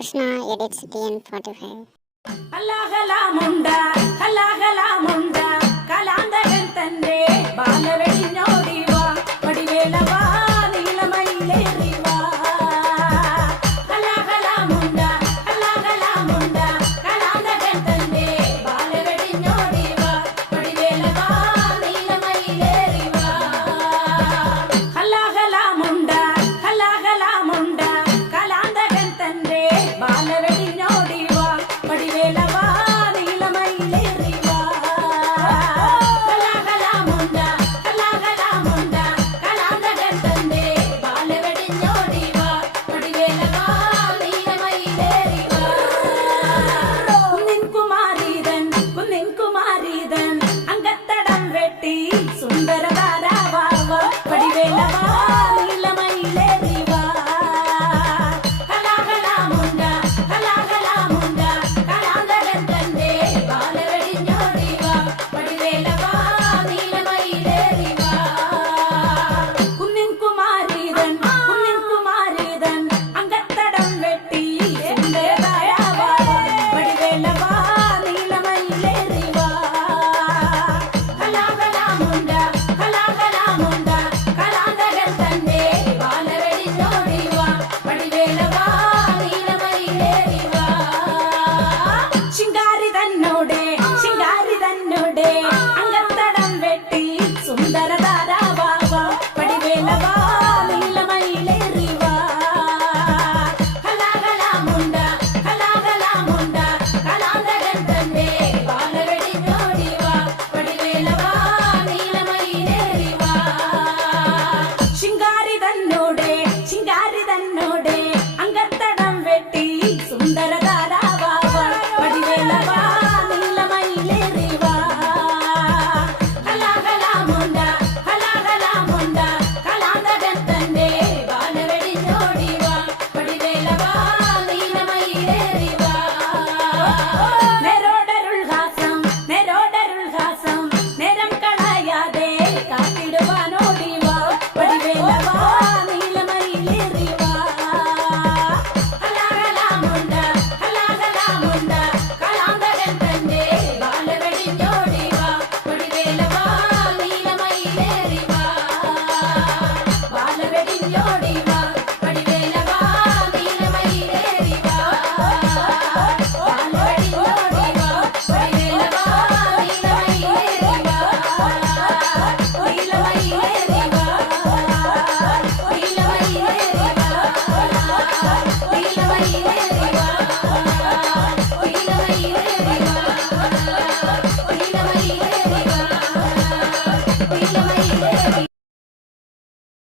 Krishna edits DN45. Allah Allah Munda, Allah Allah I.